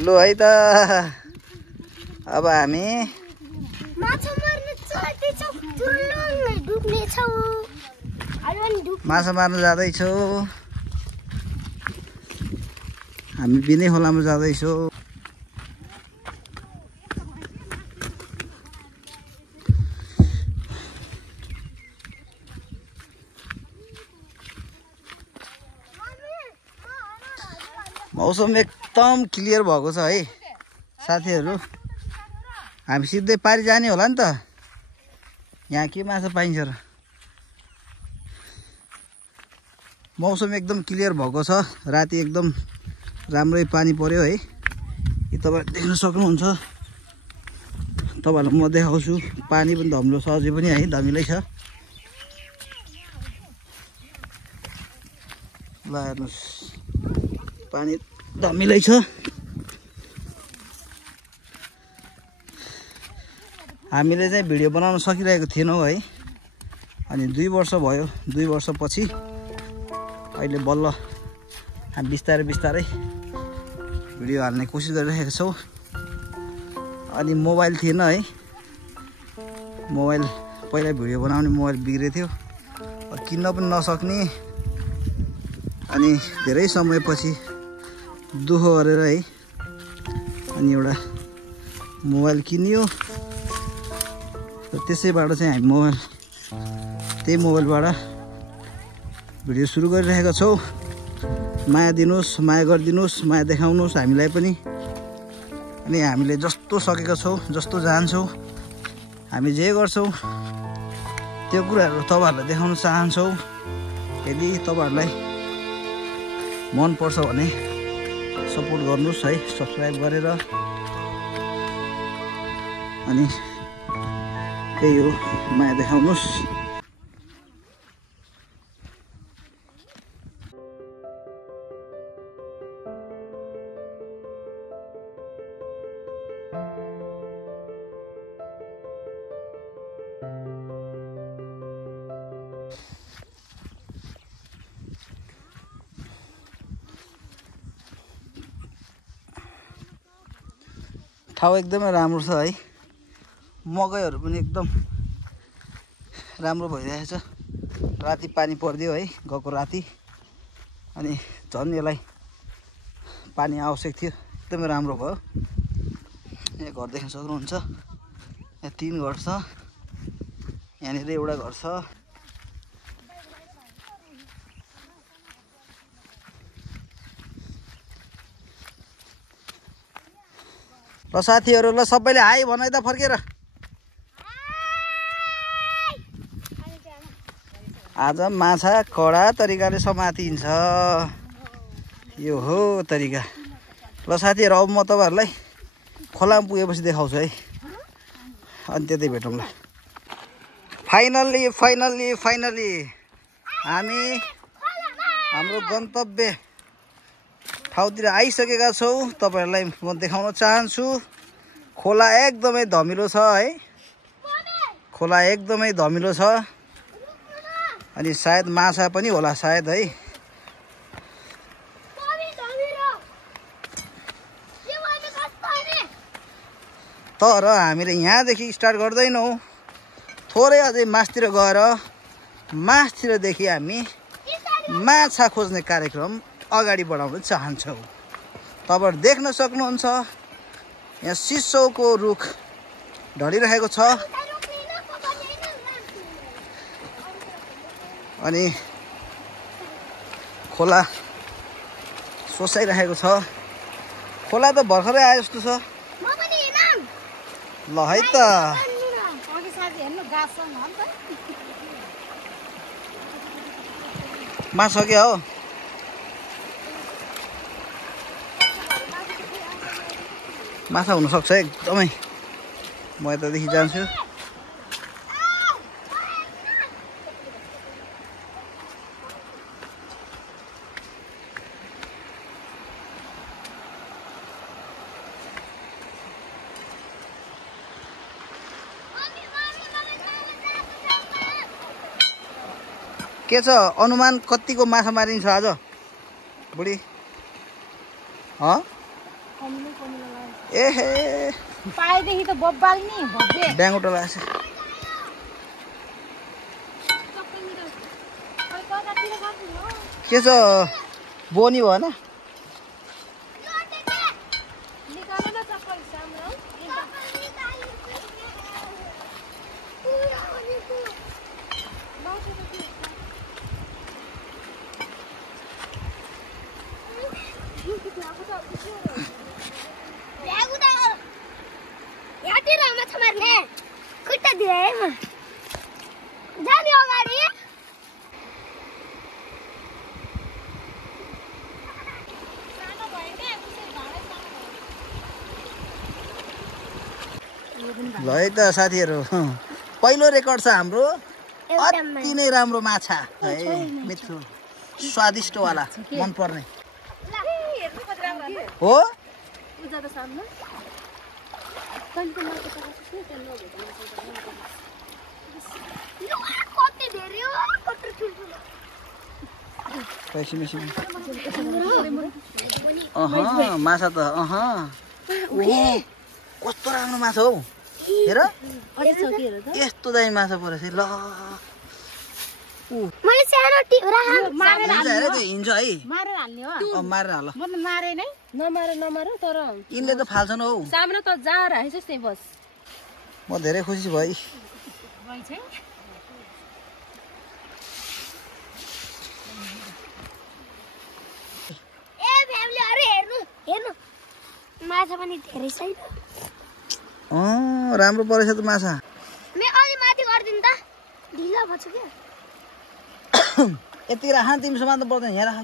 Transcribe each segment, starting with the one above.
लु है त अब हामी माछा मार्न जाँदैछौँ। हामी बिनै खोलामा जाँदैछौँ। मौसम एकदम क्लियर भएको छ है साथीहरू। हामी सिधै पारी जाने होला नि त। यहाँ के माछा पाइन्छ र। मौसम एकदम क्लियर भएको छ। राति एकदम राम्रै पानी पर्यो है। यो तपाईहरु देख्न सक्नुहुन्छ। तपाईहरुलाई म देखाउँछु। पानी पनि धमिलो छ, अझै पनि है धमिलै छ। ल हेर्नुस्, पानी धमिलै छ। हामीले चाहिँ भिडियो बनाउन सकिरहेको थिएनौँ है। अनि 2 वर्ष भयो। 2 वर्षपछि अहिले बल्ल हामी बिस्तारै भिडियो हाल्ने कोसिस गरिरहेका छौँ। अनि मोबाइल थिएन है। मोबाइल पहिला भिडियो बनाउने मोबाइल बिग्रेको थियो, किन्न पनि नसक्ने। अनि धेरै समयपछि दुःख गरेर है अनि एउटा मोबाइल किनियो। र त्यसैबाट चाहिँ हामी त्यही मोबाइलबाट भिडियो सुरु गरिरहेका छौँ। माया दिनुस्, माया गरिदिनुस्, माया देखाउनुस् हामीलाई पनि। अनि हामीले जस्तो सकेका छौँ, जस्तो जान्छौँ, हामी जे गर्छौँ त्यो कुराहरू तपाईहरुलाई देखाउन चाहन्छौँ। यदि तपाईहरुलाई मन पर्छ भने सपोर्ट गर्नुस् है, सब्स्क्राइब गरेर। अनि त्यही हो, माया देखाउनुस्। ठाउँ एकदमै राम्रो छ है। मकैहरू पनि एकदम राम्रो भइरहेछ। राति पानी पर्दियो है, गएको राति। अनि झन् यसलाई पानी आवश्यक थियो। एकदमै राम्रो भयो। यहाँ घर देख्न सक्नुहुन्छ। यहाँ 3 घर छ। यहाँनिर एउटा घर छ। ल साथीहरू, ल सबैले हाई भन त फर्केर। आज माछा कडा तरिकाले समातिन्छ। यो हो तरिका। ल साथीहरू, अब म तपाईहरुलाई खोलामा पुगेपछि देखाउँछु है। अनि त्यतै भेटौँ ल। फाइनल्ली हामी हाम्रो गन्तव्य ठाउँतिर आइसकेका छौँ। तपाईहरुलाई म देखाउन चाहन्छु। खोला एकदमै धमिलो छ है। खोला एकदमै धमिलो छ। अनि सायद माछा पनि होला सायद है। तर हामीले यहाँदेखि स्टार्ट गर्दैनौँ। थोरै अझै मासतिर गएर मासतिरदेखि हामी माछा खोज्ने कार्यक्रम अगाडि बढाउन चाहन्छौँ। तपाईहरु देख्न सक्नुहुन्छ, यहाँ सिसौको रुख ढलिरहेको छ। अनि खोला सोसाइरहेको छ। खोला त भर्खरै आए जस्तो छ। ल है त। माछा क्या हो? माछा हुनसक्छ एकदमै। म यतादेखि जान्छु। के छ अनुमान कतिको माछा मारिन्छ आज बुढी? एहे पाएदेखि त बब्बाल नि भव्य ब्याङ्गुटो लाग्छ के छ बोनी भएन ल है त साथीहरू पहिलो रेकर्ड छ हाम्रो अति नै राम्रो माछा है मिठो स्वादिष्टवाला मन पर्ने हो माछा त कस्तो राम्रो माछा हौ हेर यस्तो दामी माछा परेछ ल हिँड्छ है मारेर हाल यिनले त फाल्छन् हौ म धेरै खुसी भएँ माछा पनि धेरै छैन राम्रो परेछ त माछा अलि माथि गर्दिन त ढिला भन्छ के यति राख तिमीसँग त पर्दैन यहाँ राख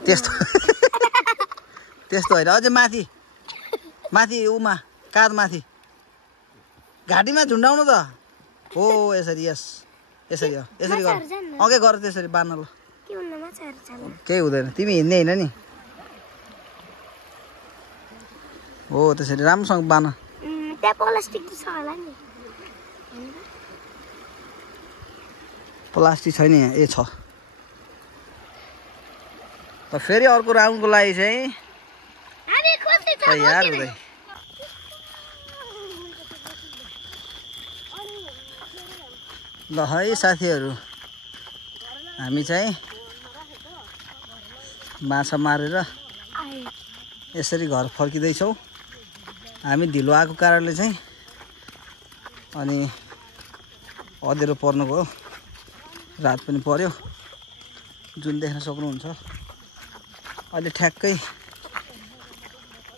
त्यस्तो त्यस्तो होइन अझै माथि माथि उमा काँध माथि घाँटीमा झुन्डाउनु त हो यसरी यस यसरी हो यसरी गर अघि गर त्यसरी बाँध्न ल केही हुँदैन तिमी हिँड्ने होइन नि हो त्यसरी राम्रोसँग बाँध प्लास्टिक छैन यहाँ ए छ त फेरि अर्को राउन्डको लागि चाहिँ तयार हुँदै ल है साथीहरू हामी चाहिँ माछा मारेर यसरी घर फर्किँदैछौँ हामी ढिलो आएको कारणले चाहिँ अनि अँध्यारो पर्नु गयो रात पनि पर्यो जुन देख्न सक्नुहुन्छ अहिले ठ्याक्कै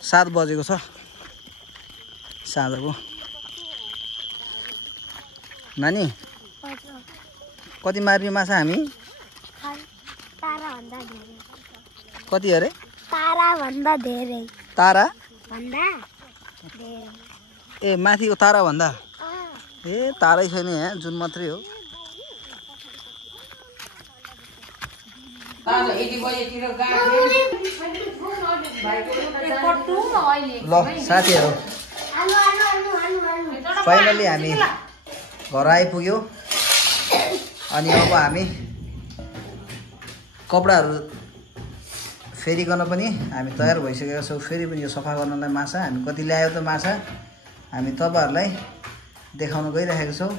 7 बजेको छ साँझको नानी कति मार्यो माछा हामी कति अरे तारा ए माथिको तारा भन्दा ए तारै छैन यहाँ जुन मात्रै हो ल साथीहरू फाइनली हामी घर आइपुग्यौँ अनि अब हामी कपडाहरू फेरिकन पनि हामी तयार भइसकेका छौँ फेरि पनि यो सफा गर्नलाई माछा हामी कति ल्यायो त माछा हामी तपाईहरुलाई देखाउन गइरहेका छौँ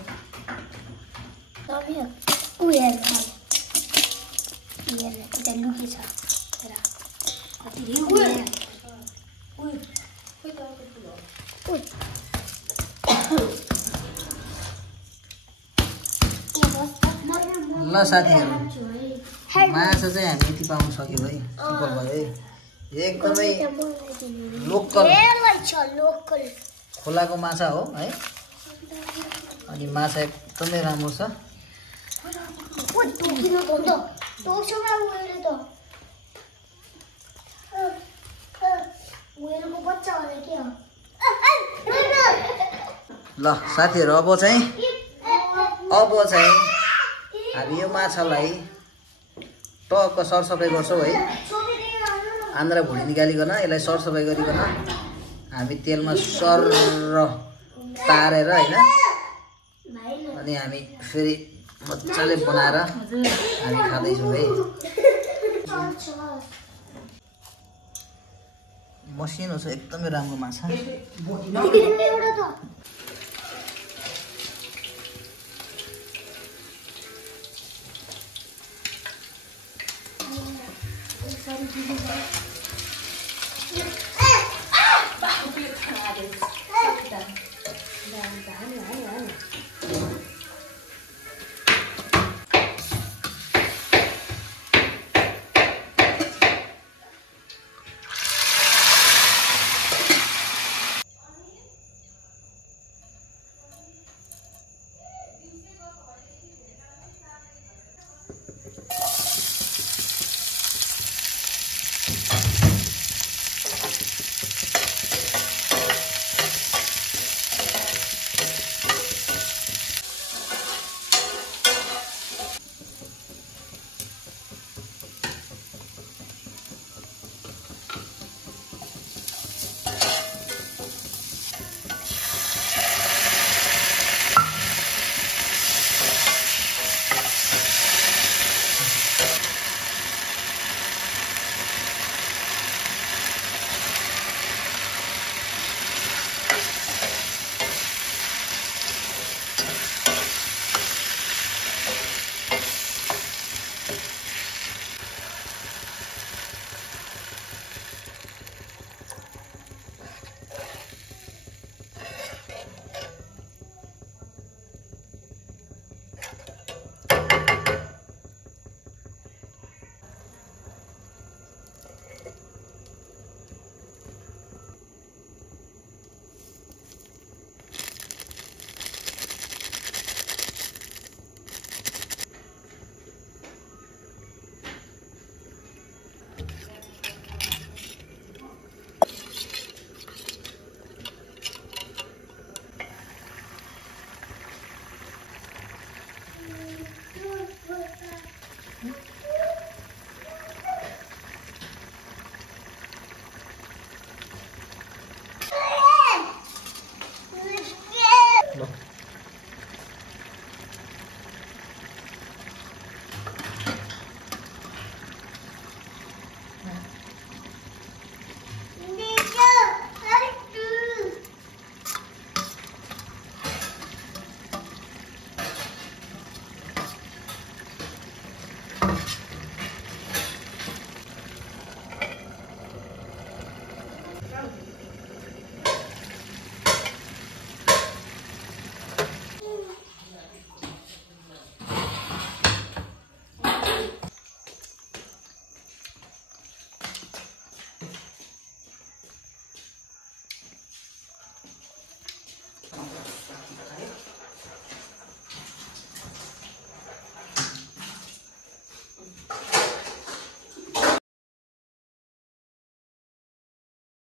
ल साथीहरु माछा चाहिँ हामी यति पाउन सक्यौं है सुपर भयो एकदमै लोकल खोलाको माछा हो है अनि माछा एकदमै राम्रो छ ल साथीहरु अब चाहिँ हामी यो माछालाई टक्क सरसफाइ गर्छौं है आन्द्रा भुँडी निकालिकन यसलाई सरसफाइ गरिकन हामी तेलमा सर तारेर हैन अनि हामी फेरि मजाले बनाएर हामी खाँदैछौँ है। मसिनो छ एकदमै राम्रो माछा।